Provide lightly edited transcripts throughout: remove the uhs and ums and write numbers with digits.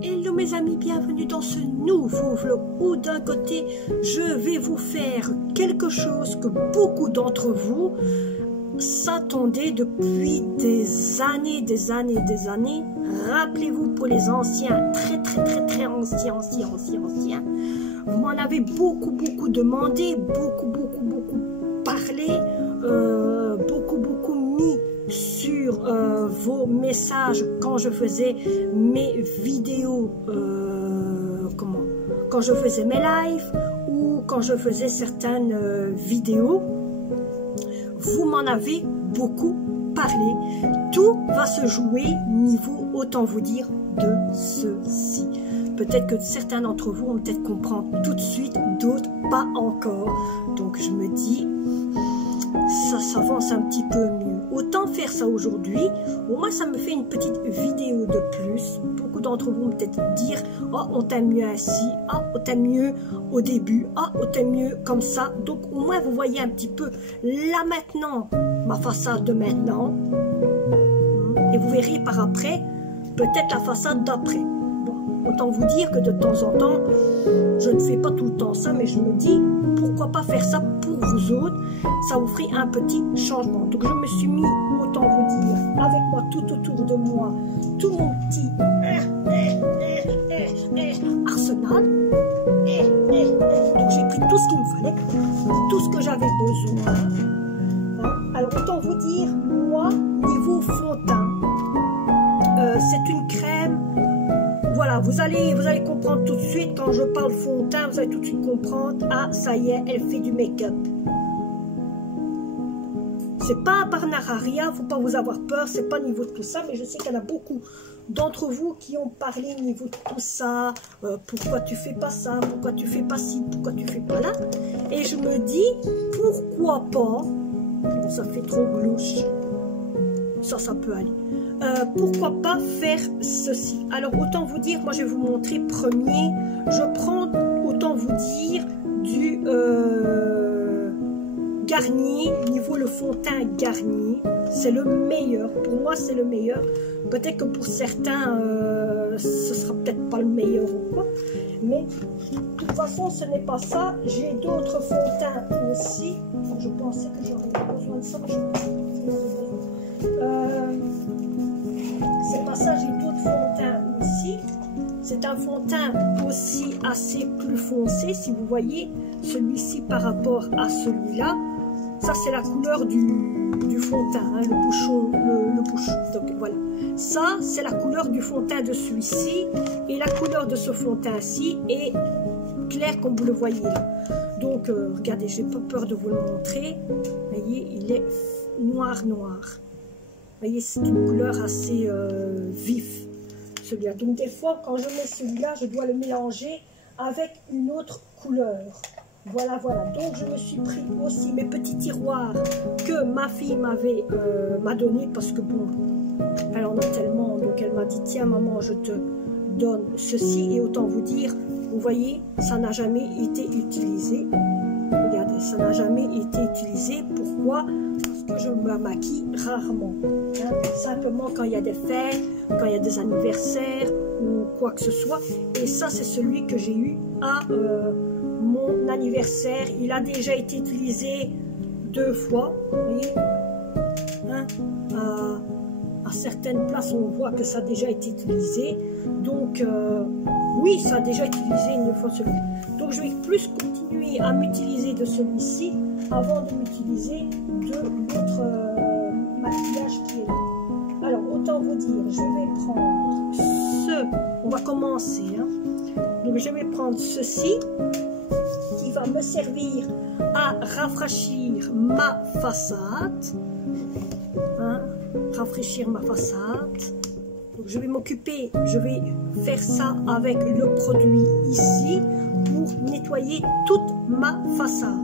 Hello mes amis, bienvenue dans ce nouveau vlog où d'un côté je vais vous faire quelque chose que beaucoup d'entre vous s'attendaient depuis des années. Rappelez-vous, pour les anciens, très anciens, vous m'en avez beaucoup demandé, beaucoup parlé, beaucoup mis sur vos messages quand je faisais mes vidéos, quand je faisais mes lives ou quand je faisais certaines vidéos. Vous m'en avez beaucoup parlé. Tout va se jouer niveau, autant vous dire, de ceci. Peut-être que certains d'entre vous vont peut-être comprendre tout de suite, d'autres pas encore. Donc je me dis, ça s'avance un petit peu mieux. Autant faire ça aujourd'hui, au moins ça me fait une petite vidéo de plus. Beaucoup d'entre vous vont peut-être dire, oh on t'aime mieux ainsi, oh on t'aime mieux au début, oh on t'aime mieux comme ça. Donc au moins vous voyez un petit peu là maintenant, ma façade de maintenant. Et vous verrez par après, peut-être la façade d'après. Bon, autant vous dire que de temps en temps, je ne fais pas tout le temps ça, mais je me dis, pourquoi pas faire ça pour vous autres, ça vous ferait un petit changement. Donc je me suis mis, autant vous dire, avec moi tout autour de moi, tout mon petit arsenal. Donc j'ai pris tout ce qu'il me fallait, tout ce que j'avais besoin. Alors autant vous dire, moi, niveau fond de teint, c'est une crème. Voilà, vous allez comprendre tout de suite, quand je parle fond de teint, vous allez tout de suite comprendre, ah, ça y est, elle fait du make-up. C'est pas un partenariat, faut pas vous avoir peur, c'est pas niveau de tout ça, mais je sais qu'il y en a beaucoup d'entre vous qui ont parlé niveau de tout ça, pourquoi tu fais pas ça, pourquoi tu fais pas ci, pourquoi tu fais pas là, et je me dis, pourquoi pas, bon, ça fait trop glouche, ça peut aller. Pourquoi pas faire ceci? Alors autant vous dire, moi je vais vous montrer premier, je prends, autant vous dire, du Garnier, niveau le fond de teint Garnier, c'est le meilleur, pour moi c'est le meilleur, peut-être que pour certains ce sera peut-être pas le meilleur ou quoi, mais de toute façon ce n'est pas ça, j'ai d'autres fonds de teint aussi, je pensais que j'aurais besoin de ça, mais c'est pas ça, j'ai d'autres fonds de teint aussi. C'est un fond de teint aussi assez plus foncé, si vous voyez, celui-ci par rapport à celui-là. Ça, c'est la couleur du fond de teint, hein, le bouchon. Donc voilà. Ça, c'est la couleur du fond de teint de celui-ci. Et la couleur de ce fond de teint-ci est claire comme vous le voyez là. Donc, regardez, j'ai pas peur de vous le montrer. Vous voyez, il est noir. Vous voyez, c'est une couleur assez vif, celui-là. Donc des fois, quand je mets celui-là, je dois le mélanger avec une autre couleur. Voilà. Donc je me suis pris aussi mes petits tiroirs que ma fille m'a donné, parce que bon, elle en a tellement. Donc elle m'a dit, tiens maman, je te donne ceci. Et autant vous dire, vous voyez, ça n'a jamais été utilisé. Regardez, ça n'a jamais été utilisé. Pourquoi? Parce que je me maquille rarement. Hein? Simplement quand il y a des fêtes, quand il y a des anniversaires ou quoi que ce soit. Et ça, c'est celui que j'ai eu à mon anniversaire. Il a déjà été utilisé 2 fois. Vous voyez, hein? À certaines places, on voit que ça a déjà été utilisé. Donc, oui, ça a déjà été utilisé une fois celui-là. Donc, je vais plus continuer à m'utiliser de celui-ci avant de m'utiliser de l'autre maquillage qui est là. Alors, autant vous dire, je vais prendre ce, on va commencer, hein. Donc je vais prendre ceci, qui va me servir à rafraîchir ma façade, hein, rafraîchir ma façade. Donc je vais m'occuper, je vais faire ça avec le produit ici, pour nettoyer toute ma façade.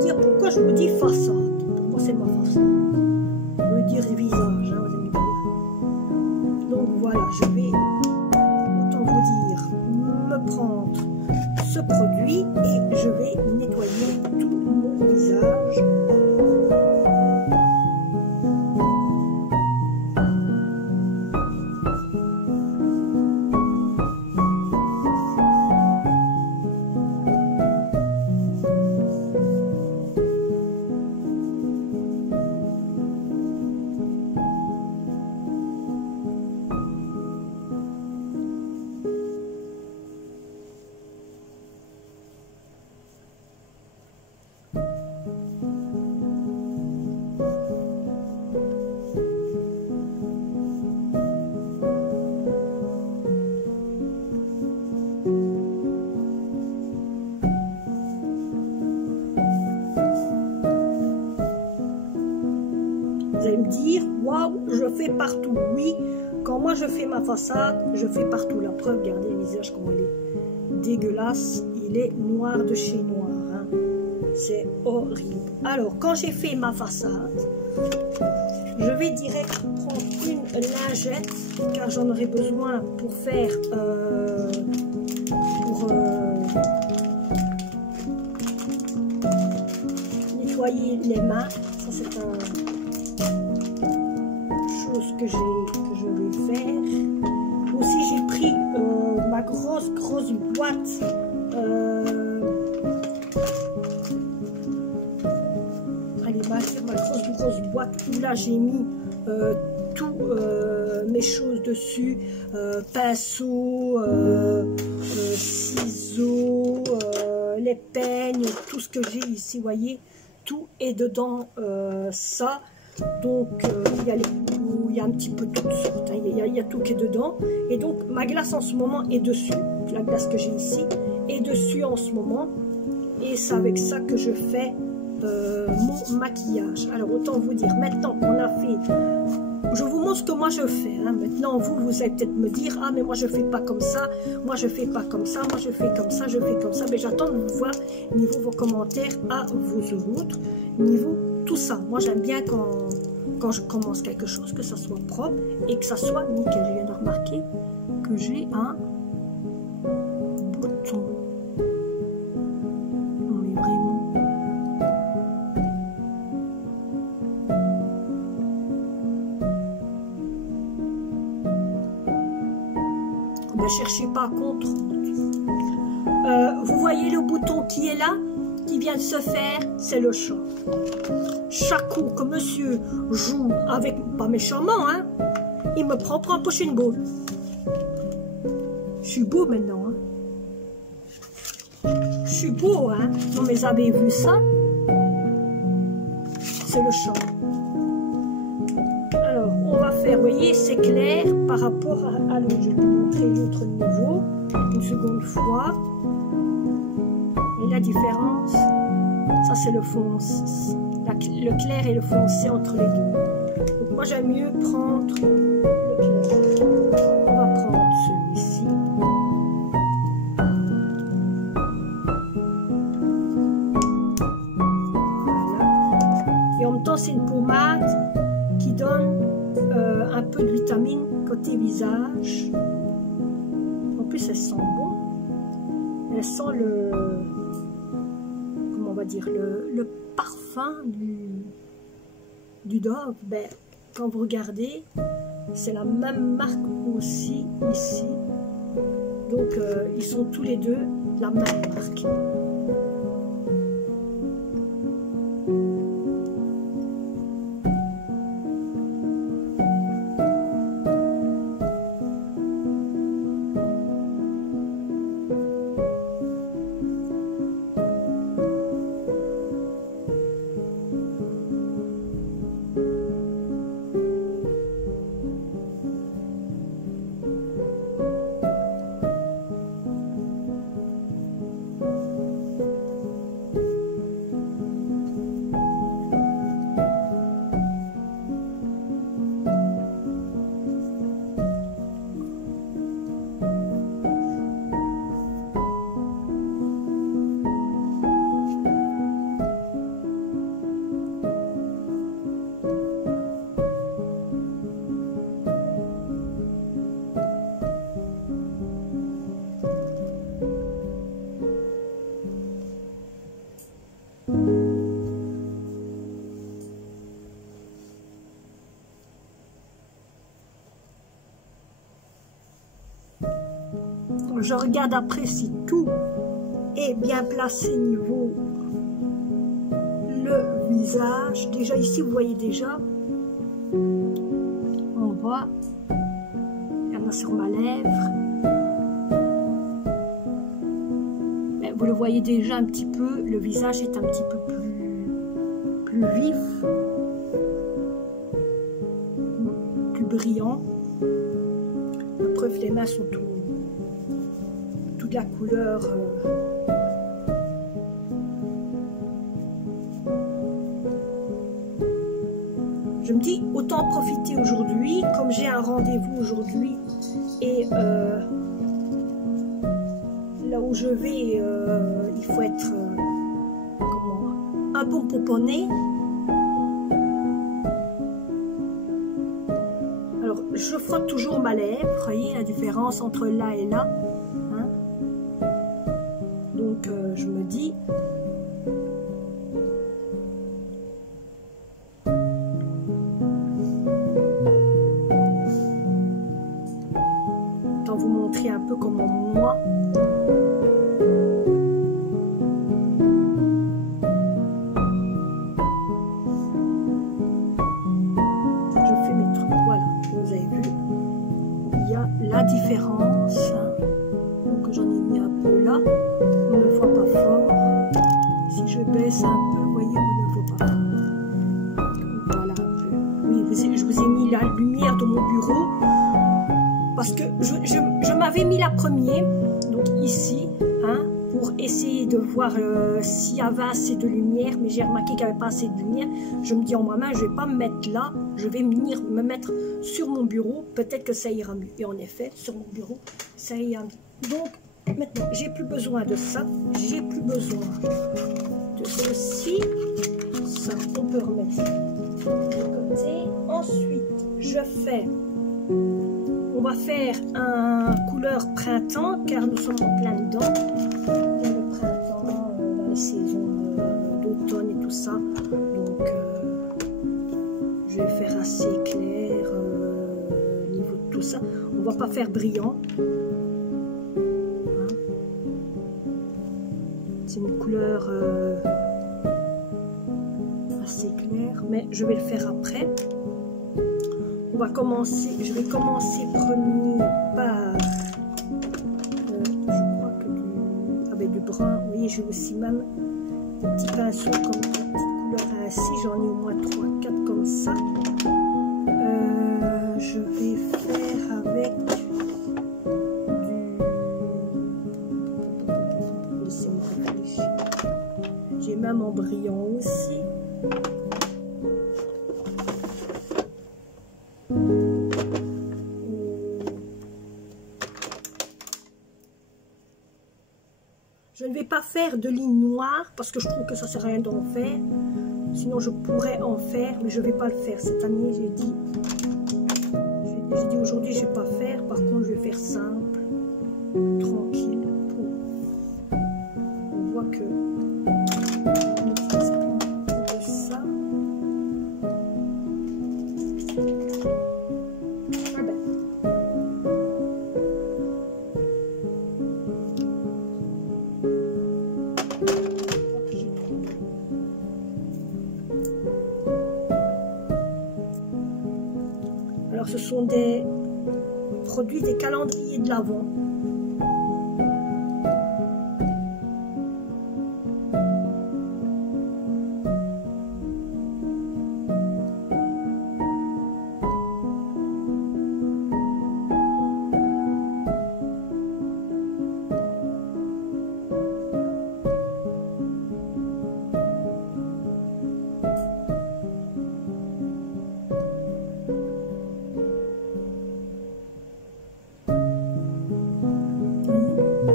Dire pourquoi je me dis façade. Pourquoi c'est ma façade? Je veux dire visage, hein, vous allez me dire. Donc voilà, je vais, autant vous dire, me prendre ce produit et je vais nettoyer tout mon visage. fais partout, oui. Quand moi je fais ma façade, je fais partout. La preuve, regardez le visage comment il est dégueulasse. Il est noir de chez noir. Hein. C'est horrible. Alors, quand j'ai fait ma façade, je vais direct prendre une lingette, car j'en aurai besoin pour faire... nettoyer les mains. Ça, c'est une chose que je vais faire. Aussi, j'ai pris ma grosse boîte allez, ma grosse boîte où là j'ai mis tout mes choses dessus, pinceaux, ciseaux, les peignes, tout ce que j'ai ici, vous voyez, tout est dedans ça. Donc il y a un petit peu de toutes sortes, hein. Il y a tout qui est dedans. Et donc ma glace en ce moment est dessus, la glace que j'ai ici est dessus en ce moment. Et c'est avec ça que je fais mon maquillage. Alors autant vous dire, maintenant qu'on a fait, je vous montre ce que moi je fais. Hein. Maintenant vous allez peut-être me dire, ah mais moi je fais pas comme ça, moi je fais pas comme ça, moi je fais comme ça, je fais comme ça. Mais j'attends de vous voir niveau vos commentaires à vous autres, niveau tout ça. Moi j'aime bien quand je commence quelque chose, que ça soit propre et que ça soit nickel. Je viens de remarquer que j'ai un bouton. Non mais vraiment. Ne cherchez pas contre. Vous voyez le bouton qui est là, qui vient de se faire, c'est le chat. Chaque coup que monsieur joue avec, pas méchamment, hein, il me prend pour un prochain boule. Je suis beau maintenant. Hein. Je suis beau, hein. Non mais vous avez vu ça? C'est le chat. Alors, on va faire, vous voyez, c'est clair par rapport à l'autre. Je vais vous montrer l'autre niveau, une seconde fois. Et la différence, ça c'est le foncé. Le clair et le foncé entre les deux. Donc moi j'aime mieux prendre le clair. On va prendre celui-ci. Voilà. Et en même temps c'est une pommade qui donne un peu de vitamine côté visage. En plus elle sent bon. Elle sent le... comment on va dire, le parfum du Dove. Ben, quand vous regardez, c'est la même marque aussi ici. Donc ils sont tous les deux la même marque. Je regarde après si tout est bien placé niveau le visage. Déjà ici, vous voyez déjà, on voit, il y en a sur ma lèvre. Mais vous le voyez déjà un petit peu, le visage est un petit peu plus vif, plus brillant. La preuve, les mains sont toute la couleur je me dis, autant en profiter aujourd'hui, comme j'ai un rendez-vous aujourd'hui, et là où je vais, il faut être un bon pomponné. Alors, je frotte toujours ma lèvre, vous voyez la différence entre là et là. Hein? Donc, je me dis... Autant vous montrer un peu comment moi... La différence, hein. Donc j'en ai mis un peu là, on ne le voit pas fort. Si je baisse un peu, vous voyez, on ne le voit pas fort. Voilà un peu. Oui, je vous ai mis la lumière de mon bureau parce que je m'avais mis la première, donc ici, hein, pour essayer de voir s'il y avait assez de lumière, mais j'ai remarqué qu'il n'y avait pas assez de lumière. Je me dis en moi-même, je ne vais pas me mettre là, je vais venir me mettre sur mon bureau, peut-être que ça ira mieux. Et en effet, sur mon bureau, ça ira mieux. Donc, maintenant, j'ai plus besoin de ça, j'ai plus besoin de ceci. Ça, on peut remettre ça de côté. Ensuite, on va faire un couleur printemps, car nous sommes en plein dedans. Il y a le printemps, la saison d'automne et tout ça. Donc, je vais faire assez clair au niveau de tout ça. On va pas faire brillant. Hein? C'est une couleur assez claire, mais je vais le faire après. Je vais commencer premier par, je crois que du brun. Vous voyez, j'ai aussi même des petits pinceaux comme des petites couleurs ainsi. J'en ai au moins 3-4 comme ça. Je vais faire avec du... Laissez-moi réfléchir. J'ai même en brillant aussi. Je ne vais pas faire de ligne noire parce que je trouve que ça ne sert à rien d'en faire. Sinon, je pourrais en faire, mais je ne vais pas le faire. Cette année, j'ai dit aujourd'hui, je ne vais pas faire. Par contre, je vais faire simple, tranquille. On voit que on n'utilise plus de ça. Ah ben. Alors, ce sont des produits, des calendriers de l'Avent.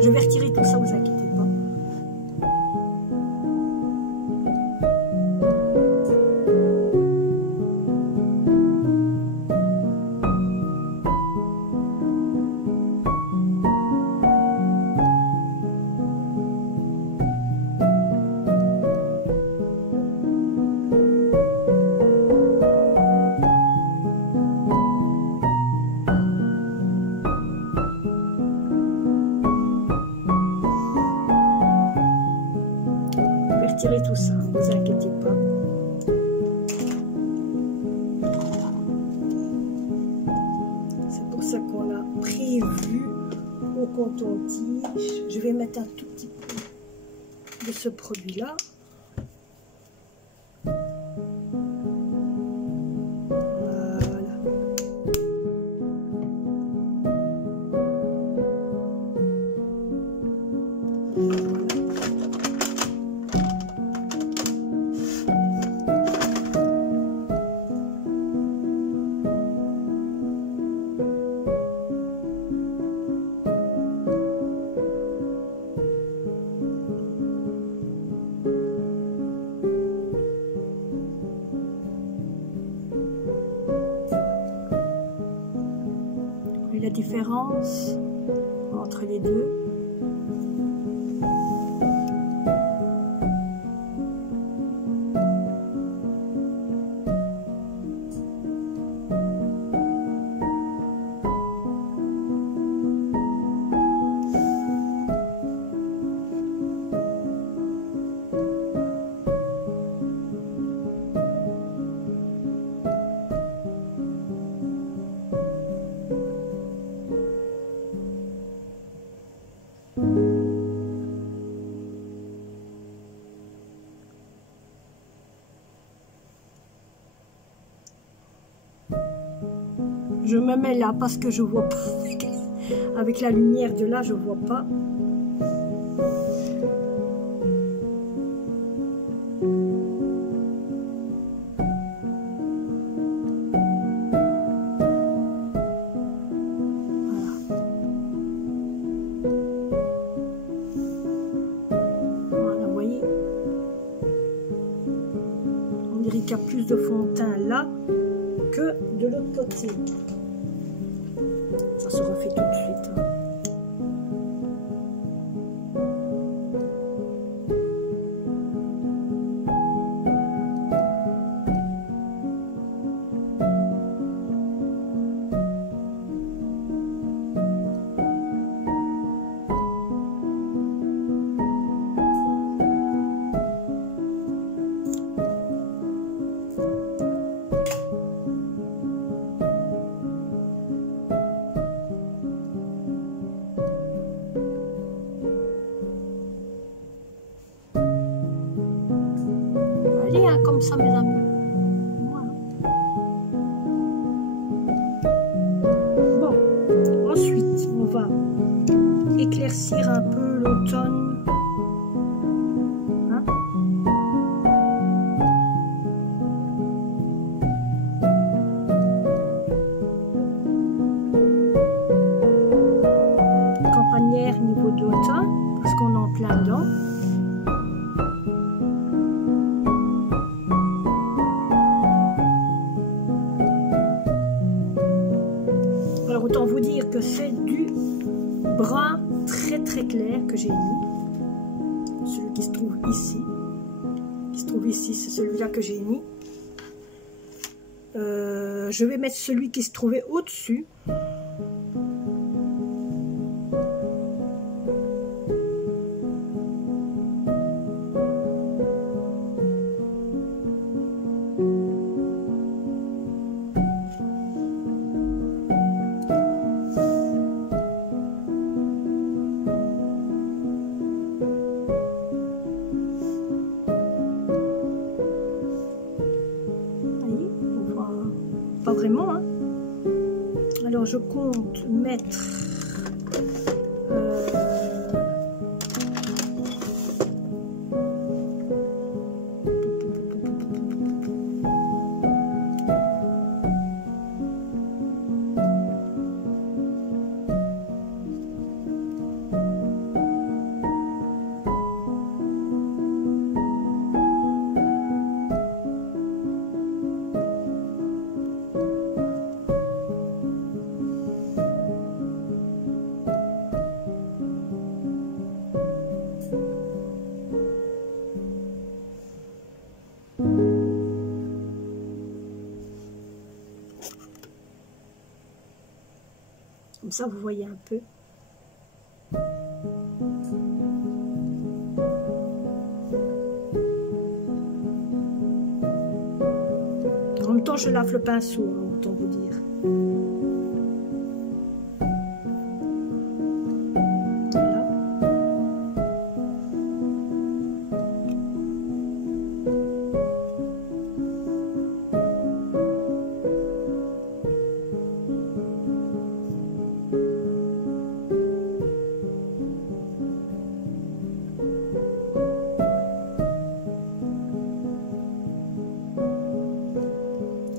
Je vais retirer tout ça, vous inquiétez pas. Retirer tout ça, ne vous inquiétez pas. C'est pour ça qu'on a prévu au coton-tige. Je vais mettre un tout petit peu de ce produit-là. différence entre les deux. Je me mets là parce que je vois pas. Avec la lumière de là, je vois pas. Voilà, vous voyez. On dirait qu'il y a plus de fond de teint là que de l'autre côté. Ça se refait tout de suite. Hein. Hein, comme ça mes amis. Voilà. Bon, ensuite on va éclaircir un peu l'automne. Hein? Campagnère niveau de l'automne parce qu'on est en plein dedans. Autant vous dire que c'est du brun très très clair que j'ai mis. Celui qui se trouve ici. C'est celui-là que j'ai mis. Je vais mettre celui qui se trouvait au-dessus. Pas vraiment, hein. Alors je compte mettre comme ça vous voyez un peu. En même temps je lave le pinceau, hein, autant vous dire.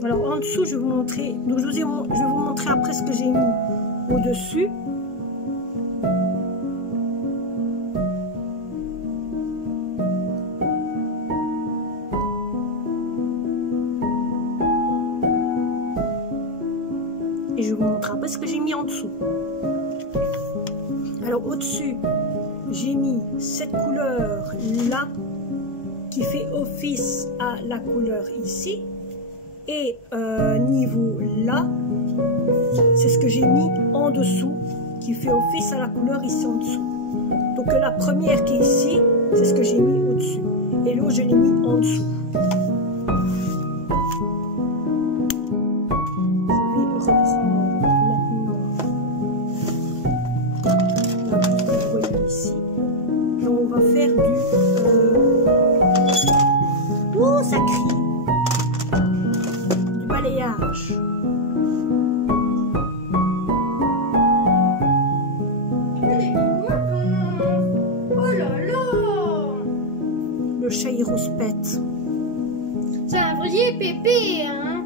Alors en dessous, je vais vous montrer. Donc je vais vous montrer après ce que j'ai mis au-dessus. Et je vous montre après ce que j'ai mis en dessous. dessous. Alors au-dessus, j'ai mis cette couleur là qui fait office à la couleur ici. Et niveau là, c'est ce que j'ai mis en dessous qui fait office à la couleur ici en dessous. Donc la première qui est ici, c'est ce que j'ai mis au-dessus. Et l'autre, je l'ai mis en dessous. Je vais reprendre maintenant la boucle que vous voyez ici. Et on va faire du... Oh, ça crie! Du balayage. Le chat il rouspète. C'est un vrai pépé, hein.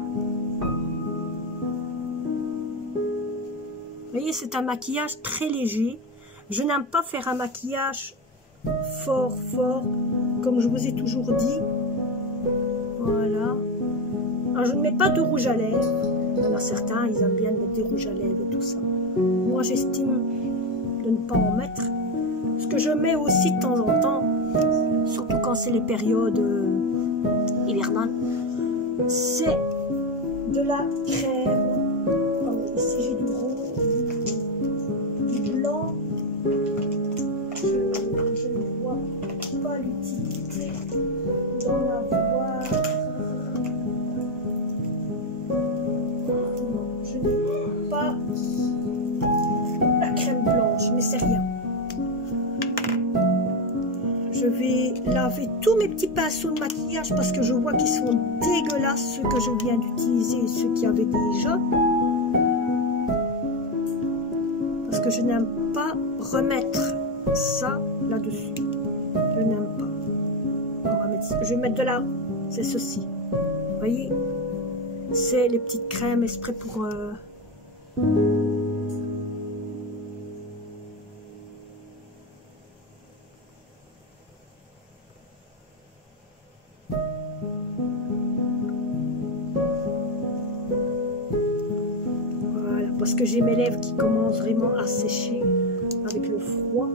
Vous voyez, c'est un maquillage très léger. Je n'aime pas faire un maquillage fort, comme je vous ai toujours dit. Voilà. Alors, je ne mets pas de rouge à lèvres. Il y en a certains, ils aiment bien mettre des rouges à lèvres et tout ça. Moi, j'estime de ne pas en mettre. Ce que je mets aussi de temps en temps, surtout quand c'est les périodes hivernales, c'est de la crème. Ici j'ai du rose, du blanc. Je ne vois pas l'utilité d'en avoir. Non, je n'ai pas la crème blanche, mais c'est rien. Je vais laver tous mes petits pinceaux de maquillage parce que je vois qu'ils sont dégueulasses, ceux que je viens d'utiliser et ceux qu'il y avait déjà. Parce que je n'aime pas remettre ça là-dessus. Je n'aime pas. On va mettre ça. Je vais mettre de la... C'est ceci. Vous voyez? C'est les petites crèmes exprès pour... parce que j'ai mes lèvres qui commencent vraiment à sécher avec le froid.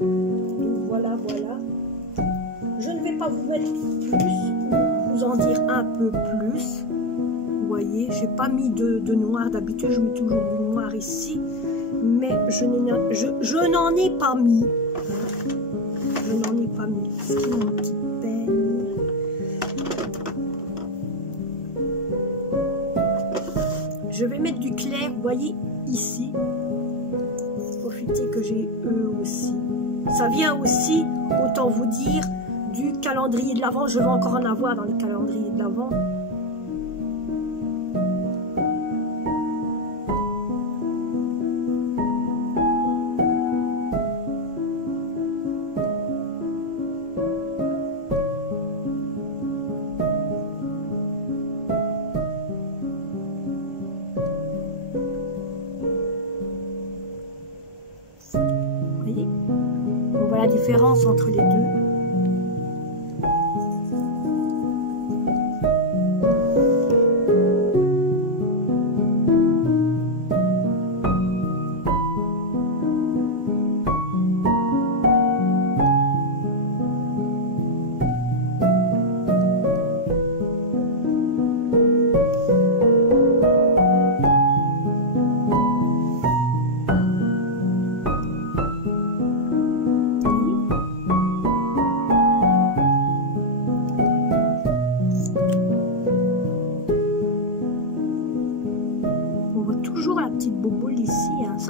Donc voilà. Je ne vais pas vous mettre plus, vous en dire un peu plus. Vous voyez, j'ai pas mis de noir. D'habitude, je mets toujours du noir ici. Mais je n'en ai pas mis. Je n'en ai pas mis. Ce qui est mon petit peigne. Je vais mettre du clair, vous voyez, ici. Profitez que j'ai eux aussi. Ça vient aussi, autant vous dire, du calendrier de l'Avent. Je vais encore en avoir dans le calendrier de l'Avent. On voit la différence entre les deux.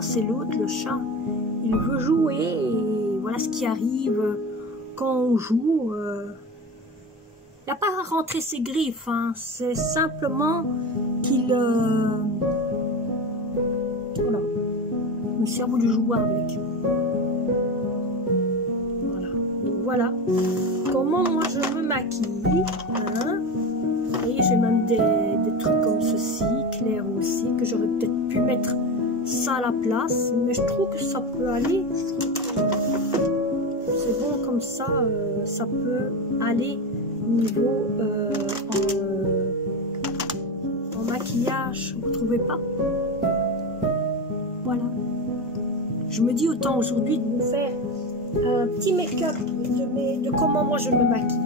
C'est l'autre, le chat, il veut jouer et voilà ce qui arrive quand on joue. Il n'a pas à rentrer ses griffes, hein. C'est simplement qu'il voilà, le cerveau du jouer avec. Voilà, donc voilà comment moi je me maquille, hein. Et j'ai même des trucs comme ceci, clair aussi, que j'aurais peut-être pu mettre ça à la place, mais je trouve que ça peut aller. C'est bon comme ça, ça peut aller niveau en maquillage, vous trouvez pas? Voilà. Je me dis autant aujourd'hui de vous faire un petit make-up de comment moi je me maquille.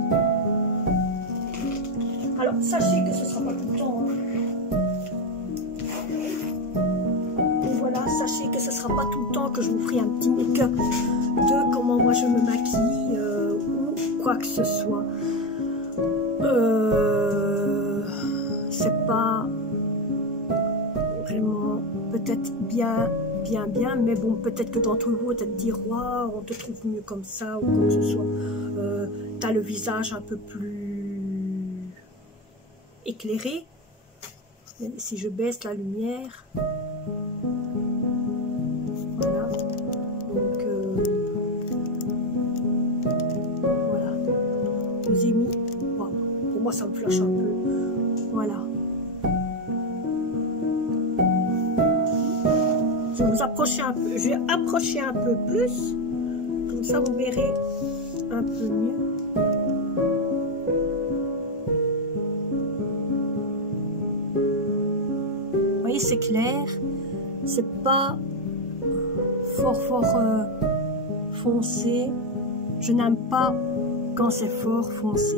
Alors, sachez que ce ne sera pas tout le temps. Hein. Et voilà, sachez que ce ne sera pas tout le temps que je vous ferai un petit make-up de comment moi je me maquille ou quoi que ce soit. C'est pas vraiment peut-être bien, mais bon, peut-être que d'entre vous, peut-être dire, waouh, on te trouve mieux comme ça, ou quoi que ce soit. T'as le visage un peu plus éclairé. Si je baisse la lumière, voilà. Donc, voilà. Je vous ai mis, bon, pour moi, ça me flash un peu. Voilà. Je vais vous approcher un peu, je vais approcher un peu plus, comme ça vous verrez un peu mieux. Vous voyez, c'est clair, c'est pas fort foncé. Je n'aime pas quand c'est fort foncé.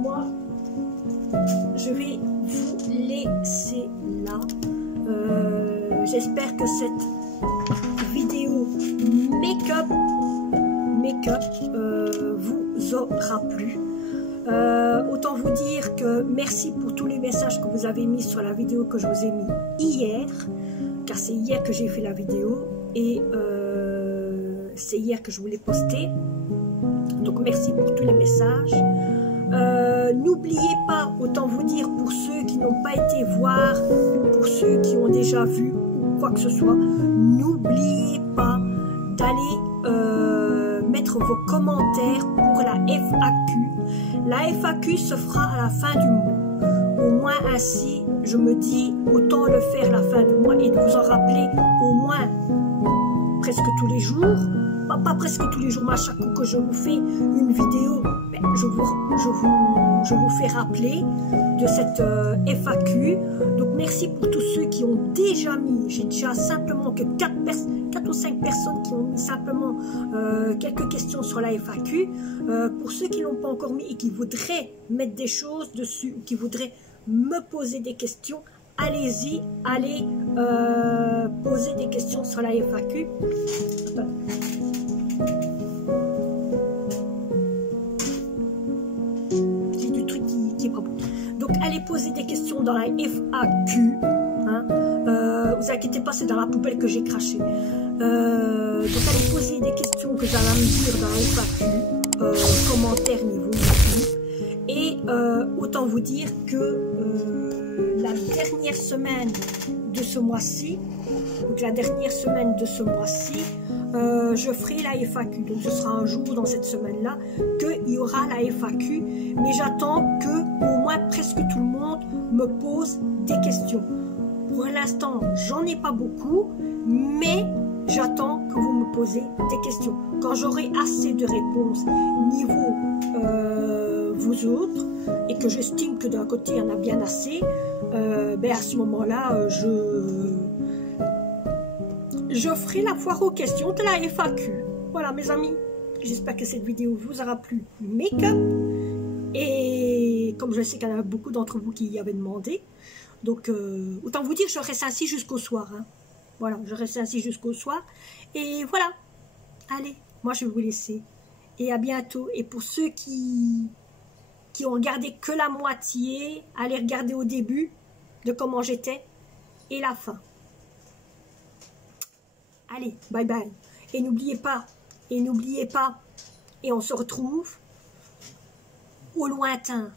Moi, je vais vous laisser là. J'espère que cette vidéo make-up vous aura plu. Autant vous dire que merci pour tous les messages que vous avez mis sur la vidéo que je vous ai mis hier, car c'est hier que j'ai fait la vidéo et c'est hier que je vous l'ai postée. Donc merci pour tous les messages. N'oubliez pas, autant vous dire pour ceux qui n'ont pas été voir, pour ceux qui ont déjà vu ou quoi que ce soit, n'oubliez pas d'aller mettre vos commentaires pour la FAQ. La FAQ se fera à la fin du mois. Au moins ainsi, je me dis, autant le faire à la fin du mois et de vous en rappeler au moins presque tous les jours. Pas presque tous les jours, mais à chaque coup que je vous fais une vidéo, je vous fais rappeler de cette FAQ. Donc merci pour tous ceux qui ont déjà mis, j'ai déjà simplement que 4 ou 5 personnes qui ont mis simplement quelques questions sur la FAQ. Pour ceux qui n'ont pas encore mis et qui voudraient mettre des choses dessus, qui voudraient me poser des questions, allez-y, allez poser des questions sur la FAQ. C'est du truc qui est pas bon. Donc allez poser des questions dans la FAQ. Hein. Vous inquiétez pas, c'est dans la poubelle que j'ai craché. Donc allez poser des questions que j'allais me dire dans la FAQ, commentaires niveau YouTube. Et autant vous dire que la dernière semaine de ce mois-ci, je ferai la FAQ. Donc ce sera un jour dans cette semaine-là qu'il y aura la FAQ. Mais j'attends que au moins presque tout le monde me pose des questions. Pour l'instant, j'en ai pas beaucoup, mais j'attends que vous me posez des questions. Quand j'aurai assez de réponses niveau vous autres, et que j'estime que d'un côté il y en a bien assez, à ce moment-là, je ferai la foire aux questions de la FAQ. Voilà mes amis, j'espère que cette vidéo vous aura plu. Make-up, et comme je sais qu'il y en a beaucoup d'entre vous qui y avaient demandé, donc autant vous dire je reste ainsi jusqu'au soir. Hein. Voilà, je reste ainsi jusqu'au soir. Et voilà, allez, moi je vais vous laisser. Et à bientôt. Et pour ceux qui ont regardé que la moitié, allez regarder au début de comment j'étais et la fin. Allez, bye bye. Et n'oubliez pas, et on se retrouve au lointain.